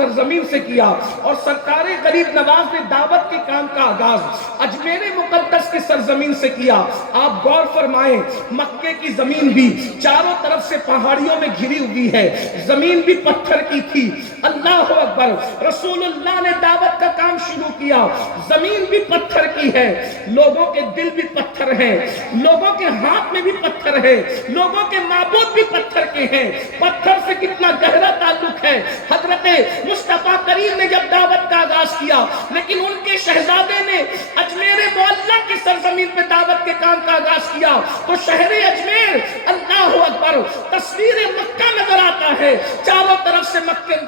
سرزمین سے کیا اور سرکار غریب نواز نے دعوت کے کام کا آغاز اجمیر مقدس کی سرزمین سے کیا۔ آپ غور فرمائیں، مکے کی زمین بھی چاروں طرف سے پہاڑیوں میں گھری ہوئی ہے، زمین بھی پتھر کی تھی۔ اللہ اکبر، رسول اللہ نے دعوت کا کام شروع کیا، زمین بھی پتھر کی ہے، لوگوں کے دل بھی پتھر ہیں، لوگوں کے ہاتھ میں بھی پتھر ہے، لوگوں کے معبود بھی پتھر کے ہیں۔ پتھر سے کتنا گہرا تعلق ہے۔ حضرت مصطفیٰ کریم نے جب دعوت کا آغاز کیا، لیکن ان کے شہزادے نے اجمیر معلیٰ کی سرزمین پہ دعوت کے کام کا آغاز کیا تو شہر اجمیر، اللہ اکبر، تصویر مکہ نظر آتا ہے۔ چاروں طرف سے مکہ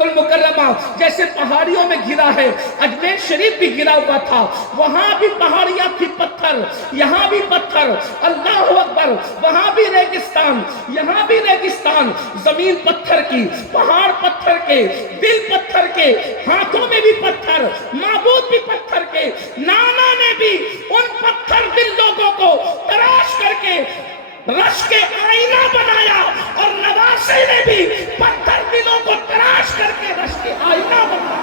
المکرمہ جیسے پہاڑیوں میں گھرا ہے، اجمیر شریف بھی گھرا ہوا تھا، وہاں بھی پہاڑیاں تھی پتھر، یہاں بھی پتھر، اللہ اکبر، وہاں بھی ریگستان، یہاں بھی ریگستان، زمین پتھر کی، پہاڑ پتھر کے، دل پتھر کے، ہاتھوں میں بھی پتھر، معبود بھی پتھر کے۔ نانا نے بھی ان پتھر دل لوگوں کو تراش کر کے رش کے آئینہ بنایا، اور نواسے نے بھی پتھر دلوں کو تراش کر کے رش کے آئینہ بنایا۔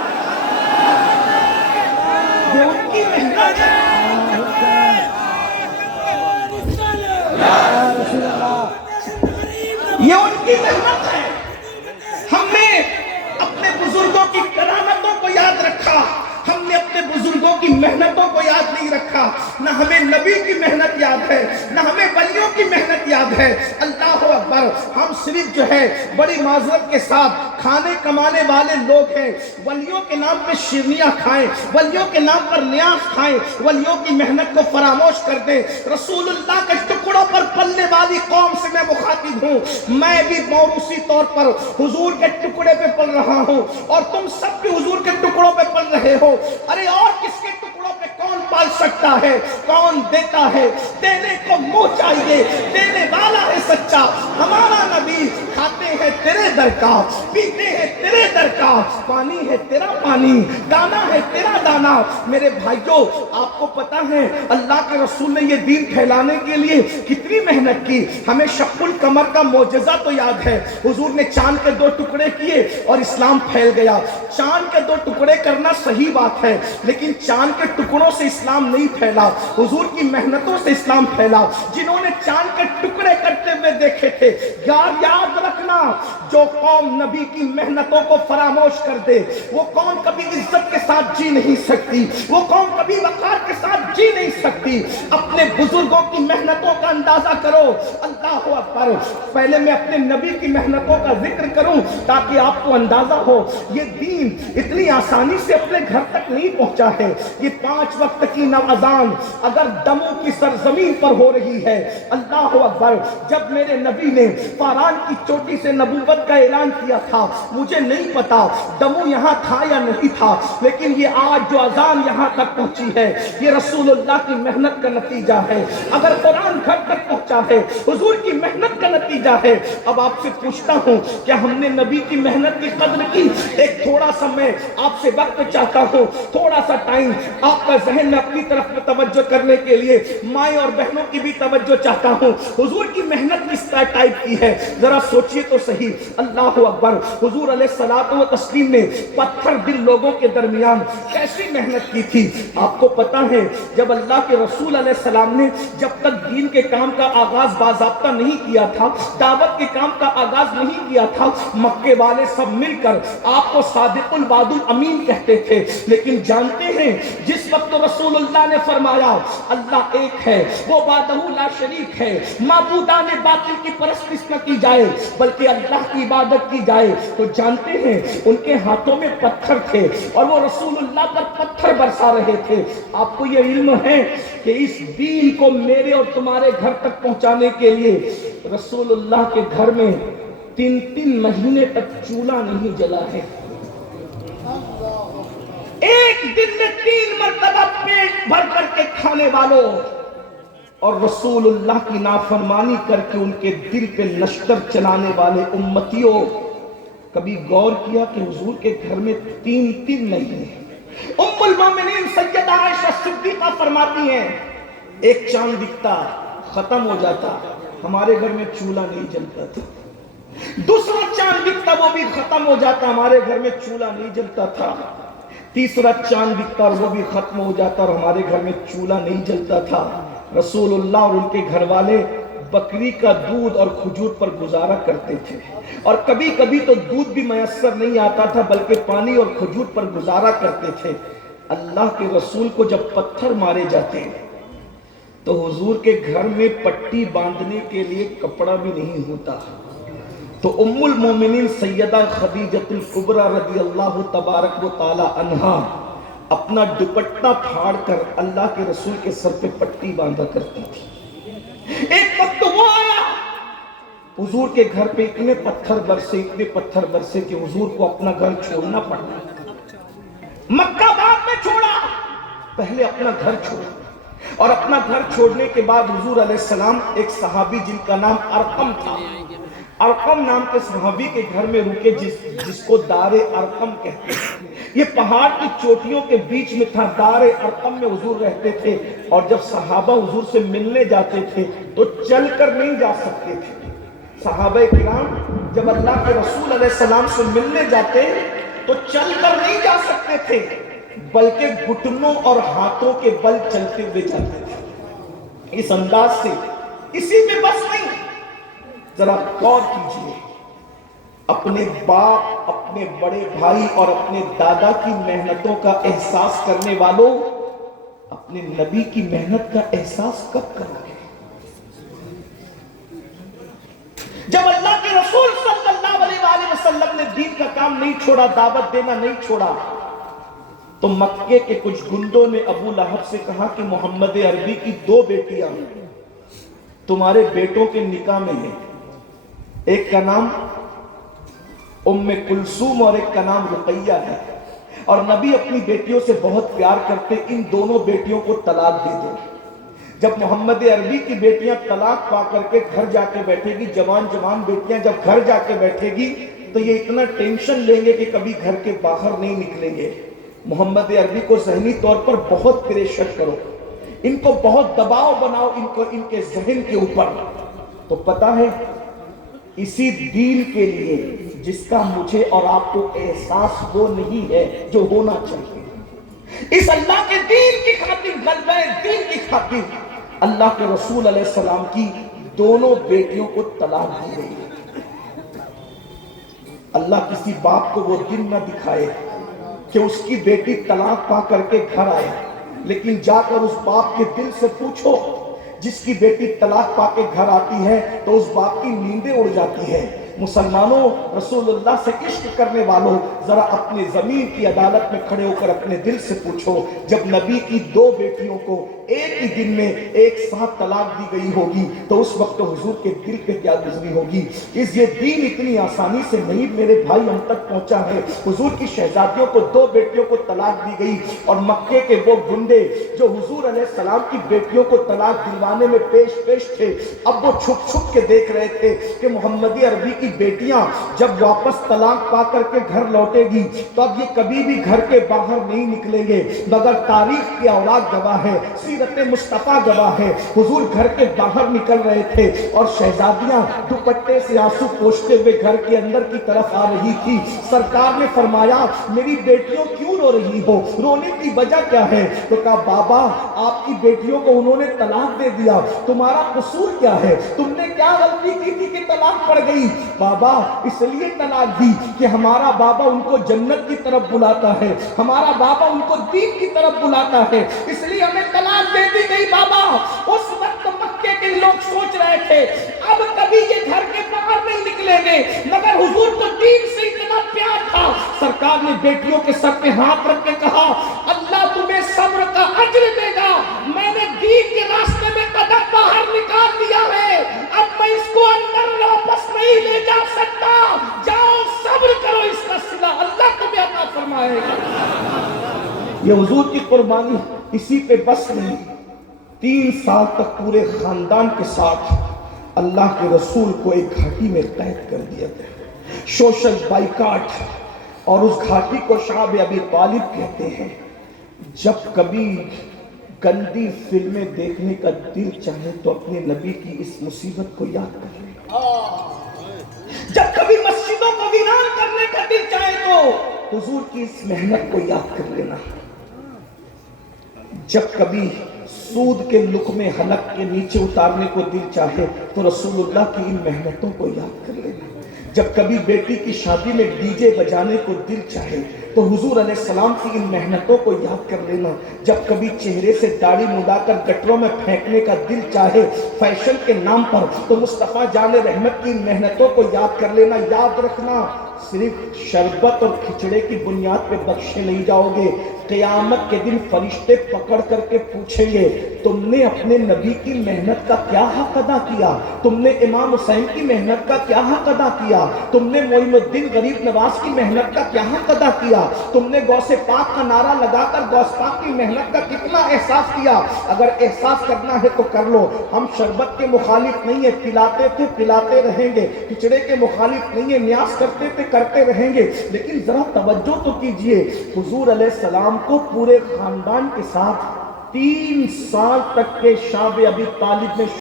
یہ ان کی محنت ہے، یہ ان کی محنت ہے۔ ہم نے اپنے بزرگوں کی کرامتوں کو یاد رکھا، ہم نے اپنے بزرگوں کی محنتوں کو یاد نہیں رکھا۔ نہ ہمیں نبی کی محنت یاد ہے، نہ ہمیں ولیوں کی محنت یاد ہے۔ اللہ اکبر، ہم صرف جو ہے بڑی معذرت کے ساتھ کھانے کمانے والے لوگ ہیں، ولیوں کے نام پہ شیرنیاں کھائیں، ولیوں کے نام پر نیاز کھائیں، ولیوں کی محنت کو فراموش کر دیں۔ رسول اللہ کے ٹکڑوں پر پلنے والی قوم سے میں مخاطب ہوں، میں بھی موروثی طور پر حضور کے ٹکڑے پہ پل رہا ہوں، اور تم سب بھی حضور کے ٹکڑوں پہ پل رہے ہو۔ ارے اور کس کے ٹکڑوں پہ کون پال سکتا ہے؟ کون دیتا ہے؟ دینے کو منہ چاہیے، دینے والا ہے سچا ہمارا نبی۔ کھاتے ہیں تیرے در کا، پیتے ہیں تیرے در کا، پانی ہے تیرا پانی، دانا ہے تیرا دانا۔ میرے بھائیوں، آپ کو پتا ہے اللہ کے رسول نے یہ دین پھیلانے کے لیے کتنی محنت کی۔ ہمیں شق القمر کا معجزہ تو یاد ہے، حضور نے چاند کے 2 ٹکڑے کیے اور اسلام پھیل گیا۔ چاند کے 2 ٹکڑے کرنا صحیح بات ہے، لیکن چاند کے ٹکڑوں سے اسلام نہیں پھیلا، حضور کی محنتوں سے اسلام پھیلا۔ جنہوں نے چاند کے ٹکڑے کرتے ہوئے دیکھے تھے، یاد رکھنا، جو قوم نبی کی محنتوں کو فراموش کر دے، وہ قوم کبھی عزت کے ساتھ جی نہیں سکتی، وہ قوم کبھی وقار کے ساتھ جی نہیں سکتی۔ اپنے بزرگوں کی محنتوں کا اندازہ کرو۔ اللہ اکبر، پہلے میں اپنے نبی کی محنتوں کا ذکر کروں تاکہ آپ کو اندازہ ہو یہ دین اتنی آسانی سے اپنے گھر تک نہیں پہنچا ہے۔ یہ 5 وقت کی اذان اگر دمو کی سرزمین پر ہو رہی ہے، اللہ اکبر، جب میرے نبی نے فاران کی چوٹی سے نبوت کا اعلان کیا تھا، مجھے نہیں پتا دمو یہاں تھا یا نہیں تھا، لیکن یہ آج جو اذان یہاں تک پہنچی ہے، یہ رسول اللہ کی محنت کا نتیجہ ہے۔ اگر قرآن گھر تک پہنچا ہے، حضور کی محنت کا نتیجہ ہے۔ اب آپ سے پوچھتا ہوں، کیا ہم نے نبی کی محنت کی قدر کی؟ ایک تھوڑا سا میں آپ سے وقت چاہتا ہوں، تھوڑا سا ٹائم آپ کا ذہن میں اپنی طرف میں توجہ کرنے کے لیے مائیں اور بہنوں کی بھی توجہ چاہتا ہوں۔ حضور کی محنت کس ٹائپ کی ہے ذرا سوچئے تو صحیح۔ اللہ اکبر، حضور علیہ الصلوۃ والتسلیم نے پتھر دل لوگوں کے درمیان کیسی محنت کی تھی۔ آپ کو پتا ہے جب اللہ کے رسول علیہ السلام نے جب تک دین کے کام کا آغاز باضابطہ نہیں کیا تھا، دعوت کے کام کا آغاز نہیں کیا تھا، مکے والے سب مل کر آپ کو صادق الوعد الامین کہتے تھے۔ لیکن جانتے ہیں جس وقت رسول اللہ نے فرمایا اللہ ایک ہے، وہ وحدہ لا شریک ہے، معبودان باطل کی پرستش نہ کی جائے بلکہ اللہ کی عبادت کی جائے، تو جانتے ہیں ان کے ہاتھوں میں پتھر تھے اور وہ رسول اللہ پر پتھر برسا رہے تھے۔ آپ کو یہ علم ہے کہ اس دین کو میرے اور تمہارے گھر تک پہنچانے کے لیے رسول اللہ کے گھر میں 3 مہینے تک چولہا نہیں جلا ہے۔ ایک دن میں 3 مرتبہ پیٹ بھر کر کے کھانے والوں اور رسول اللہ کی نافرمانی کر کے ان کے دل پہ لشکر چلانے والے امتیوں، کبھی غور کیا کہ حضور کے گھر میں 3 مہینے؟ ام المومنین سیدہ عائشہ صدیقہ فرماتی ہیں ایک چاند دکھتا ختم ہو جاتا، ہمارے گھر میں چولہا نہیں جلتا تھا۔ दूसरा चांद दिखता वो भी खत्म हो जाता, हमारे घर में चूल्हा नहीं जलता था। तीसरा चांद दिखता और वो भी खत्म हो जाता और हमारे घर में चूल्हा नहीं जलता था। रसूलुल्लाह और उनके घर वाले बकरी का दूध और खजूर पर गुजारा करते थे, और कभी कभी तो दूध भी मैसर नहीं आता था बल्कि पानी और खजूर पर गुजारा करते थे। अल्लाह के रसूल को जब पत्थर मारे जाते तो हुजूर के घर में पट्टी बांधने के लिए कपड़ा भी नहीं होता, तो उम्मुल मोमिनीन सैयदा खदीजतुल कुबरा रदी अल्लाह तबारक व तआला अन्हा अपना दुपट्टा फाड़ कर अल्लाह के रसूल के सर पे पट्टी बांधा करती थी। एक वक्त वो आया, हुजूर के घर पे इतने पत्थर बरसे कि हुजूर को अपना घर छोड़ना पड़ा। मक्का बाद में छोड़ा, पहले अपना घर छोड़ा, और अपना घर छोड़ने के बाद हुजूर अलैहिस्सलाम एक सहाबी जिनका नाम अरकम था, अरकम नाम के सहाबी के घर में रुके, जिसको दारे अरकम कहते हैं। ये पहाड़ की चोटियों के बीच में था, दारे अरकम में हुजूर रहते थे। और जब सहाबा हुजूर से मिलने जाते थे तो चलकर नहीं जा सकते थे। सहाबा किराम जब अल्लाह के रसूल अलैहिस्सलाम से मिलने जाते तो चलकर नहीं जा सकते थे, बल्कि घुटनों और हाथों के बल चलते हुए जाते थे। इस अंदाज से, इसी में बस नहीं, जरा गौर कीजिए, अपने बाप, अपने बड़े भाई और अपने दादा की मेहनतों का एहसास करने वालों, अपने नबी की मेहनत का एहसास कब करोगे? जब अल्लाह के रसूल सल्लल्लाहु अलैहि वसल्लम ने दीन का काम नहीं छोड़ा, दावत देना नहीं छोड़ा, तो मक्के के कुछ गुंडों ने अबू लहब से कहा कि मोहम्मद अरबी की 2 बेटियां तुम्हारे बेटों के निकाह में है, एक का नाम उम्मे कुलसूम और एक का नाम रुकैया है, और नबी अपनी बेटियों से बहुत प्यार करते, इन दोनों बेटियों को तलाक दे दो। जब मोहम्मद अरबी की बेटियां तलाक पा करके घर जाके बैठेगी, जवान बेटियां जब घर जाके बैठेगी तो ये इतना टेंशन लेंगे कि कभी घर के बाहर नहीं निकलेंगे। मोहम्मद अरबी को ज़हनी तौर पर बहुत प्रेशर करो, इनको बहुत दबाव बनाओ, इनको इनके ज़हन के ऊपर। तो पता है, इसी दीन के लिए जिसका मुझे और आपको एहसास वो नहीं है जो होना चाहिए, इस अल्लाह के दीन की खातिर, गलबे दीन की खातिर अल्लाह के रसूल अलैहिस्सलाम की दोनों बेटियों को तलाक दी गई। अल्लाह किसी बाप को वो दिन न दिखाए कि उसकी बेटी तलाक पा करके घर आए, लेकिन जाकर उस बाप के दिल से पूछो, जिसकी बेटी तलाक पाके घर आती है तो उस बाप की नींदें उड़ जाती है। मुसलमानों, रसूलुल्लाह से इश्क करने वालों, जरा अपने जमीन की अदालत में खड़े होकर अपने दिल से पूछो, जब नबी की 2 बेटियों को एक ही दिन में एक साथ तलाक दी गई होगी तो उस वक्त हुजूर के दिल पे क्या गुजरी होगी। ये दीन इतनी आसानी से नहीं मेरे भाई हम तक पहुंचा है। हुजूर की शहजादियों को 2 बेटियों को तलाक दी गई, और मक्के के वो गुंडे जो हुजूर अलैहिस्सलाम की बेटियों को तलाक दिलवाने में पेश थे, अब वो छुप छुप के देख रहे थे कि मोहम्मदी अरबी की बेटियां जब वापस तलाक पा करके घर लौटेगी तो अब ये कभी भी घर के बाहर नहीं निकलेंगे, मगर तारीख की औलाद गवाह है, सीरत मुस्तफा गवाह है। हुजूर घर के बाहर निकल रहे थे और शहजादियां दुपट्टे से आंसू पोंछते हुए घर के अंदर की तरफ आ रही थी। सरकार ने फरमाया, मेरी बेटियों क्यों रो रही हो, रोने की वजह क्या है? तो कहा, बाबा आपकी बेटियों को उन्होंने तलाक दे दिया, तुम्हारा कसूर क्या है? तुमने क्या गलती की थी कि तलाक पड़ गई? बाबा इसलिए तलाक दी कि हमारा बाबा उनको जन्नत की तरफ बुलाता है, हमारा बाबा उनको दीन की तरफ बुलाता है, इसलिए हमें तलाक दे दी गई। बाबा उस वक्त मक्के के लोग सोच रहे थे अब कभी ये घर के बाहर नहीं निकलेंगे, मगर हुजूर को दीन से इतना प्यार था, सरकार ने बेटियों के सर पे हाथ रख के कहा, अल्लाह तुम्हें सब्र का अज्र देगा, मैंने दीन के रास्ते में कदम बाहर निकाल दिया है, अब मैं इसको अंदर वापस नहीं ले जा सकता, जाओ सब्र करो, इसका सिला अल्लाह तुम्हें अता फरमाएगा। ये हुजूर की कुर्बानी इसी पे बस नहीं, 3 साल तक पूरे खानदान के साथ अल्लाह के रसूल को एक घाटी में कैद कर दिया गया, सोशल बाइकाट, और उस घाटी को शाब अबी तालिब कहते हैं। जब कभी गंदी फिल्में देखने का दिल चाहे तो अपने नबी की इस मुसीबत को याद कर ले। जब कभी मस्जिदों को वीरान करने का दिल चाहे तो हुजूर की इस मेहनत को याद कर लेना। जब कभी सूद के लुक़्मे हलक के नीचे उतारने को दिल चाहे तो रसूलुल्लाह की इन मेहनतों को याद कर लेना। जब कभी बेटी की शादी में डीजे बजाने को दिल चाहे तो हुजूर अलैहिस्सलाम की इन मेहनतों को याद कर लेना। जब कभी चेहरे से दाढ़ी मुड़ाकर गटरों में फेंकने का दिल चाहे फैशन के नाम पर तो मुस्तफ़ा जाने रहमत की इन मेहनतों को याद कर लेना। याद रखना, सिर्फ शरबत और खिचड़े की बुनियाद पे बख्शे नहीं जाओगे। क़यामत के दिन फरिश्ते पकड़ करके पूछेंगे तुमने अपने नबी की मेहनत का क्या हक अदा किया, तुमने इमाम हुसैन की मेहनत का क्या हक अदा किया, तुमने मोइनुद्दीन गरीब नवाज की मेहनत का क्या हक अदा किया, तुमने गौसे पाक का नारा लगाकर गौस पाक की मेहनत का कितना एहसास किया। अगर एहसास करना है तो कर लो। हम शरबत के मुखालिफ नहीं है, पिलाते थे पिलाते रहेंगे। खिचड़े के मुखालिफ नहीं है, न्यास करते थे करते रहेंगे। लेकिन जरा तवज्जो तो कीजिए, हुजूर अलैहिस्सलाम को पूरे खानदान के साथ 3 साल तक के शाब अबी तालिब में